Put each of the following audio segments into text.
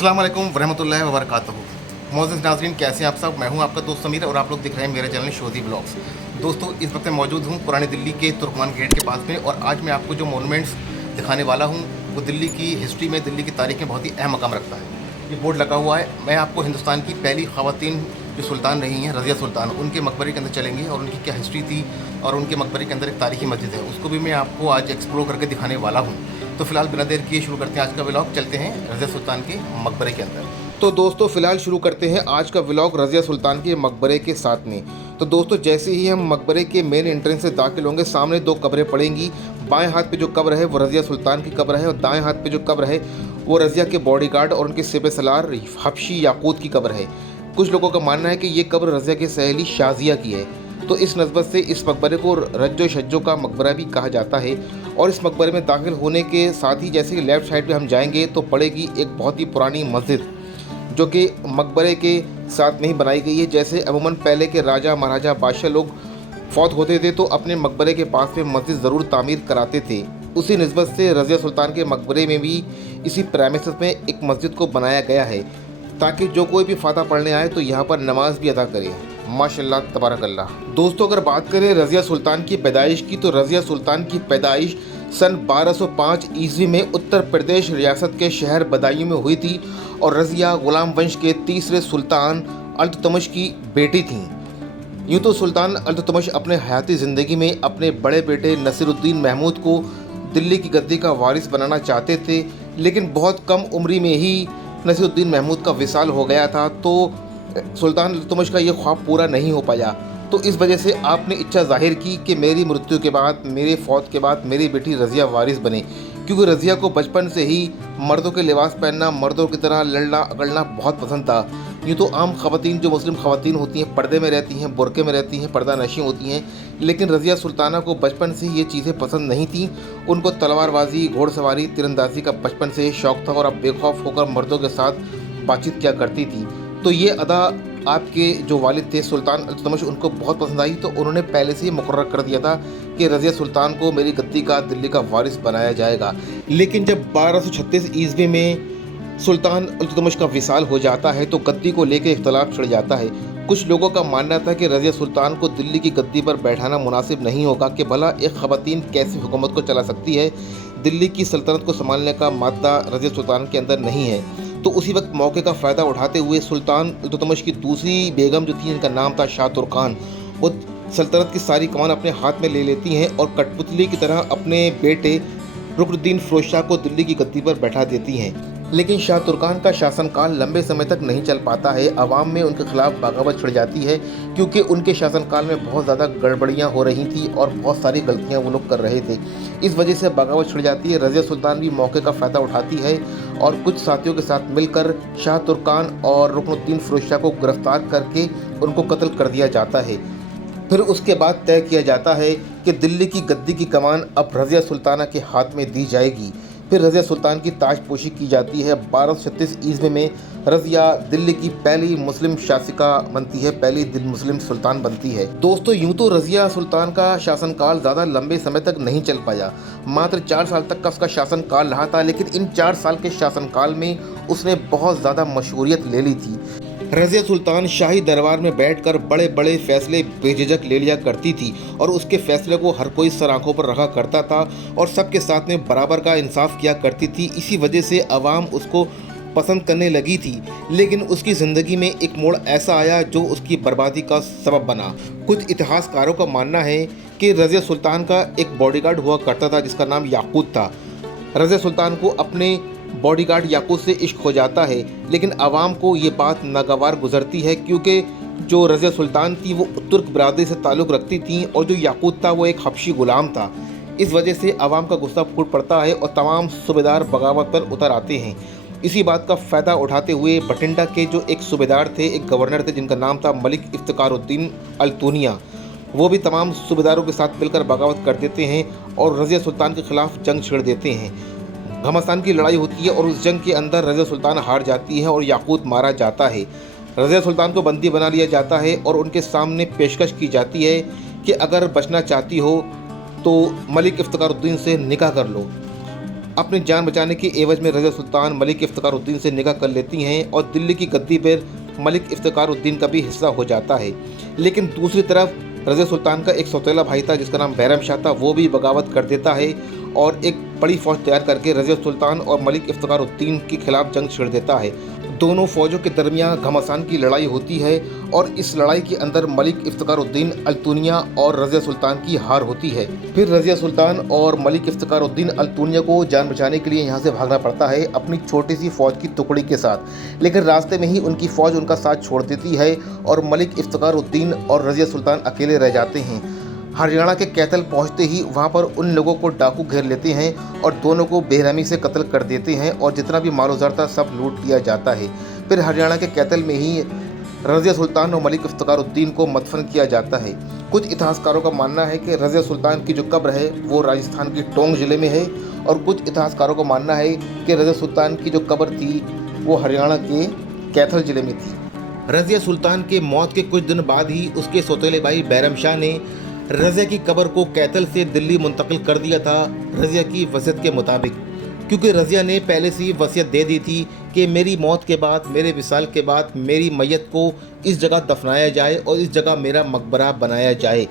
अस्सलाम वालेकुम वरहमतुल्लाहि वबरकातुहू। मोअज़्ज़िज़ नाज़रीन, कैसे हैं आप सब। मैं हूं आपका दोस्त समीर और आप लोग दिख रहे हैं मेरे चैनल शोधी ब्लॉग्स। दोस्तों, इस वक्त मैं मौजूद हूं पुरानी दिल्ली के तुर्कमान गेट के पास में और आज मैं आपको जो मोनूमेंट्स दिखाने वाला हूं वो दिल्ली की हिस्ट्री में, दिल्ली की तारीख में बहुत ही अहम मकाम रखता है। ये बोर्ड लगा हुआ है। मैं आपको हिंदुस्तान की पहली ख़वातीन जो सुल्तान रही हैं, रज़िया सुल्तान, उनके मकबरे के अंदर चलेंगे और उनकी क्या हिस्ट्री थी और उनके मकबरे के अंदर एक तारीखी मस्जिद है, उसको भी मैं आपको आज एक्सप्लोर करके दिखाने वाला हूँ। तो फिलहाल बिना देर किए शुरू करते हैं आज का व्लॉग। चलते हैं रज़िया सुल्तान के मकबरे के अंदर। तो दोस्तों, फिलहाल शुरू करते हैं आज का व्लॉग रज़िया सुल्तान के मकबरे के साथ में। तो दोस्तों, जैसे ही हम मकबरे के मेन एंट्रेंस से दाखिल होंगे, सामने दो कब्रें पड़ेंगी। बाएं हाथ पे जो कब्र है वो रज़िया सुल्तान की कब्र है और दाएं हाथ पे जो कब्र है वो रज़िया के बॉडीगार्ड और उनके सिपह सलार हबशी याकूत की कब्र है। कुछ लोगों का मानना है कि ये कब्र रज़िया की सहेली शाज़िया की है। तो इस नस्बत से इस मकबरे को रज्जो शज्जो का मकबरा भी कहा जाता है। और इस मकबरे में दाखिल होने के साथ ही जैसे कि लेफ़्ट साइड पे हम जाएंगे तो पड़ेगी एक बहुत ही पुरानी मस्जिद जो कि मकबरे के साथ में ही बनाई गई है। जैसे अमूमन पहले के राजा महाराजा बादशाह लोग फौत होते थे तो अपने मकबरे के पास में मस्जिद ज़रूर तामीर कराते थे। उसी निस्बत से रज़िया सुल्तान के मकबरे में भी इसी प्रेमिसेस में एक मस्जिद को बनाया गया है ताकि जो कोई भी फातह पढ़ने आए तो यहाँ पर नमाज भी अदा करे। माशाल्लाह तबारकल्लाह। दोस्तों, अगर बात करें रज़िया सुल्तान की पैदाइश की तो रज़िया सुल्तान की पैदाइश सन 1205 ईस्वी में उत्तर प्रदेश रियासत के शहर बदायूं में हुई थी और रज़िया गुलाम वंश के तीसरे सुल्तान अल्तुतमिश की बेटी थीं। यूँ तो सुल्तान अल्तुतमिश अपने हयाती ज़िंदगी में अपने बड़े बेटे नसीरुद्दीन महमूद को दिल्ली की गद्दी का वारिस बनाना चाहते थे, लेकिन बहुत कम उम्री में ही नसीरुद्दीन महमूद का विसाल हो गया था, तो सुल्तान इल्तुतमिश का ये ख्वाब पूरा नहीं हो पाया। तो इस वजह से आपने इच्छा जाहिर की कि मेरी मृत्यु के बाद, मेरे फौत के बाद मेरी बेटी रज़िया वारिस बने, क्योंकि रज़िया को बचपन से ही मर्दों के लिबास पहनना, मर्दों की तरह लड़ना अगड़ना बहुत पसंद था। यूँ तो आम ख़वातीन जो मुस्लिम ख़वातीन होती हैं पर्दे में रहती हैं, बुरके में रहती हैं, पर्दा नशी होती हैं, लेकिन रज़िया सुल्ताना को बचपन से ही ये चीज़ें पसंद नहीं थीं। उनको तलवारबाजी, घोड़सवारी, तीरंदाजी का बचपन से ही शौक़ था और अब बेखौफ होकर मर्दों के साथ बातचीत किया करती थी। तो ये अदा आपके जो वालिद थे सुल्तान अल्तुतमिश, उनको बहुत पसंद आई, तो उन्होंने पहले से ही मुकर्रर कर दिया था कि रज़िया सुल्तान को मेरी गद्दी का, दिल्ली का वारिस बनाया जाएगा। लेकिन जब 1236 ईस्वी में सुल्तान अल्तुतमिश का विसाल हो जाता है तो गद्दी को लेकर इख्तलाफ छिड़ जाता है। कुछ लोगों का मानना था कि रज़िया सुल्तान को दिल्ली की गद्दी पर बैठाना मुनासिब नहीं होगा, कि भला एक ख़वातीन कैसी हुकूमत को चला सकती है, दिल्ली की सल्तनत को संभालने का मादा रज़िया सुल्तान के अंदर नहीं है। तो उसी वक्त मौके का फ़ायदा उठाते हुए सुल्तान अल्तुतमिश की दूसरी बेगम जो थी, जिनका नाम था शाह तुर्कान, वो सल्तनत की सारी कमान अपने हाथ में ले लेती हैं और कठपुतली की तरह अपने बेटे रुकनुद्दीन फ़िरोज़ शाह को दिल्ली की गद्दी पर बैठा देती हैं। लेकिन शाह तुर्कान का शासनकाल लंबे समय तक नहीं चल पाता है। अवाम में उनके खिलाफ बगावत छिड़ जाती है क्योंकि उनके शासनकाल में बहुत ज़्यादा गड़बड़ियाँ हो रही थी और बहुत सारी गलतियाँ वो लोग कर रहे थे। इस वजह से बगावत छिड़ जाती है। रज़िया सुल्तान भी मौके का फ़ायदा उठाती है और कुछ साथियों के साथ मिलकर शाह तुर्कान और रुकनुद्दीन फ़िरोज़ शाह को गिरफ्तार करके उनको कत्ल कर दिया जाता है। फिर उसके बाद तय किया जाता है कि दिल्ली की गद्दी की कमान अब रज़िया सुल्ताना के हाथ में दी जाएगी। फिर रज़िया सुल्तान की ताजपोशी की जाती है। 1236 ईस्वी में रज़िया दिल्ली की पहली मुस्लिम शासिका बनती है, पहली मुस्लिम सुल्तान बनती है। दोस्तों, यूँ तो रज़िया सुल्तान का शासनकाल ज़्यादा लंबे समय तक नहीं चल पाया, मात्र 4 साल तक का उसका शासनकाल रहा था, लेकिन इन 4 साल के शासनकाल में उसने बहुत ज़्यादा मशहूरियत ले ली थी। रज़िया सुल्तान शाही दरबार में बैठकर बड़े बड़े फैसले बेझिझक ले लिया करती थी और उसके फैसले को हर कोई सर आंखों पर रखा करता था और सबके साथ में बराबर का इंसाफ किया करती थी। इसी वजह से अवाम उसको पसंद करने लगी थी। लेकिन उसकी ज़िंदगी में एक मोड़ ऐसा आया जो उसकी बर्बादी का सबब बना। कुछ इतिहासकारों का मानना है कि रज़िया सुल्तान का एक बॉडीगार्ड हुआ करता था जिसका नाम याकूत था। रज़िया सुल्तान को अपने बॉडीगार्ड याकूत से इश्क हो जाता है, लेकिन आवाम को ये बात नागवार गुजरती है क्योंकि जो रज़िया सुल्तान थी वो तुर्क बरादरी से ताल्लुक़ रखती थी और जो याकूत था वो एक हबशी ग़ुलाम था। इस वजह से आवाम का गुस्सा फूट पड़ता है और तमाम सूबेदार बगावत पर उतर आते हैं। इसी बात का फ़ायदा उठाते हुए बठिंडा के जो एक सूबेदार थे, एक गवर्नर थे जिनका नाम था मलिक इफ्तिखारुद्दीन अल्तूनिया, वो भी तमाम सूबेदारों के साथ मिलकर बगावत कर देते हैं और रज़िया सुल्तान के ख़िलाफ़ जंग छेड़ देते हैं। घमासान की लड़ाई होती है और उस जंग के अंदर रज़िया सुल्तान हार जाती है और याकूत मारा जाता है। रज़िया सुल्तान को बंदी बना लिया जाता है और उनके सामने पेशकश की जाती है कि अगर बचना चाहती हो तो मलिक इफ्तिखारुद्दीन से निकाह कर लो। अपनी जान बचाने की एवज में रज़िया सुल्तान मलिक इफ्तिखारुद्दीन से निकाह कर लेती हैं और दिल्ली की गद्दी पर मलिक इफ्तिखारुद्दीन का भी हिस्सा हो जाता है। लेकिन दूसरी तरफ रज़िया सुल्तान का एक सौतेला भाई था जिसका नाम बैरम शाह था, वो भी बगावत कर देता है और एक बड़ी फौज तैयार करके रज़िया सुल्तान और मलिक इफ्तिखारुद्दीन के खिलाफ जंग छेड़ देता है। दोनों फौजों के दरमियान घमासान की लड़ाई होती है और इस लड़ाई के अंदर मलिक इफ्तिखारुद्दीन अल्तुनिया और रज़िया सुल्तान की हार होती है। फिर रज़िया सुल्तान और मलिक इफ्तिखारुद्दीन अल्तुनिया को जान बचाने के लिए यहाँ से भागना पड़ता है अपनी छोटी सी फौज की टुकड़ी के साथ, लेकिन रास्ते में ही उनकी फौज उनका साथ छोड़ देती है और मलिक इफ्तिखारुद्दीन और रज़िया सुल्तान अकेले रह जाते हैं। हरियाणा के कैथल पहुंचते ही वहां पर उन लोगों को डाकू घेर लेते हैं और दोनों को बेरहमी से कत्ल कर देते हैं और जितना भी माल-ओ-ज़र था सब लूट लिया जाता है। फिर हरियाणा के कैथल में ही रज़िया सुल्तान और मलिक इफ्तिखारुद्दीन को मदफन किया जाता है। कुछ इतिहासकारों का मानना है कि रज़िया सुल्तान की जो कब्र है वो राजस्थान के टोंक ज़िले में है और कुछ इतिहासकारों का मानना है कि रज़िया सुल्तान की जो कब्र थी वो हरियाणा के कैथल ज़िले में थी। रज़िया सुल्तान के मौत के कुछ दिन बाद ही उसके सौतेले भाई बैरम शाह ने रज़िया की कब्र को कैथल से दिल्ली मुंतकिल कर दिया था रज़िया की वसीयत के मुताबिक, क्योंकि रज़िया ने पहले से ही वसीयत दे दी थी कि मेरी मौत के बाद, मेरे विसाल के बाद मेरी मैयत को इस जगह दफनाया जाए और इस जगह मेरा मकबरा बनाया जाए।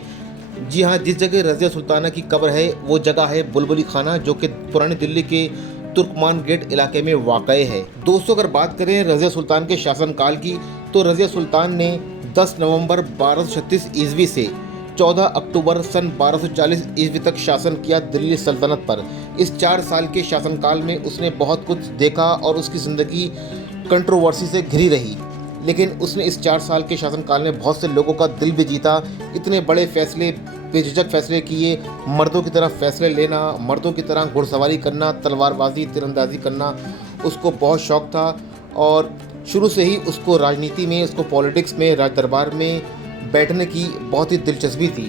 जी हाँ, जिस जगह रज़िया सुल्ताना की कब्र है वो जगह है बुलबुली खाना, जो कि पुरानी दिल्ली के तुर्कमान गेट इलाके में वाक़ई है। दोस्तों, अगर बात करें रज़िया सुल्तान के शासनकाल की, तो रज़िया सुल्तान ने 10 नवंबर 1236 ईस्वी से 14 अक्टूबर सन 1240 ईस्वी तक शासन किया दिल्ली सल्तनत पर। इस 4 साल के शासनकाल में उसने बहुत कुछ देखा और उसकी ज़िंदगी कंट्रोवर्सी से घिरी रही, लेकिन उसने इस 4 साल के शासनकाल में बहुत से लोगों का दिल भी जीता। इतने बड़े फैसले, बेझिझक फैसले किए, मर्दों की तरह फैसले लेना, मर्दों की तरह घुड़सवारी करना, तलवारबाजी, तीरंदाजी करना उसको बहुत शौक़ था और शुरू से ही उसको राजनीति में, उसको पॉलिटिक्स में, राज दरबार में बैठने की बहुत ही दिलचस्पी थी।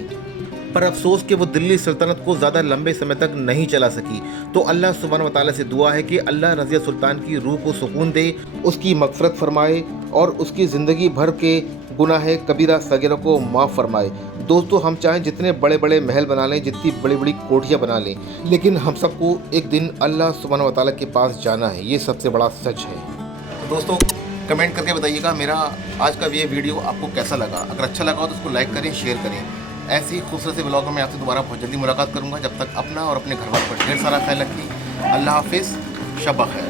पर अफसोस कि वो दिल्ली सल्तनत को ज़्यादा लंबे समय तक नहीं चला सकी। तो अल्लाह सुब्हान व तआला से दुआ है कि अल्लाह रज़िया सुल्तान की रूह को सुकून दे, उसकी मग़फ़िरत फरमाए और उसकी ज़िंदगी भर के गुनाह कबीरा सगीरा को माफ़ फरमाए। दोस्तों, हम चाहें जितने बड़े बड़े महल बना लें, जितनी बड़ी बड़ी कोठियाँ बना लें, लेकिन हम सबको एक दिन अल्लाह सुब्हान व तआला के पास जाना है। ये सबसे बड़ा सच है। दोस्तों, कमेंट करके बताइएगा मेरा आज का ये वीडियो आपको कैसा लगा। अगर अच्छा लगा हो तो उसको लाइक करें, शेयर करें। ऐसे ही खूबसूरत से ब्लॉग में मैं आपसे दोबारा बहुत जल्दी मुलाकात करूंगा। जब तक अपना और अपने घर वालों पर ढेर सारा ख्याल रखिए। अल्लाह हाफिज़, शब खैर।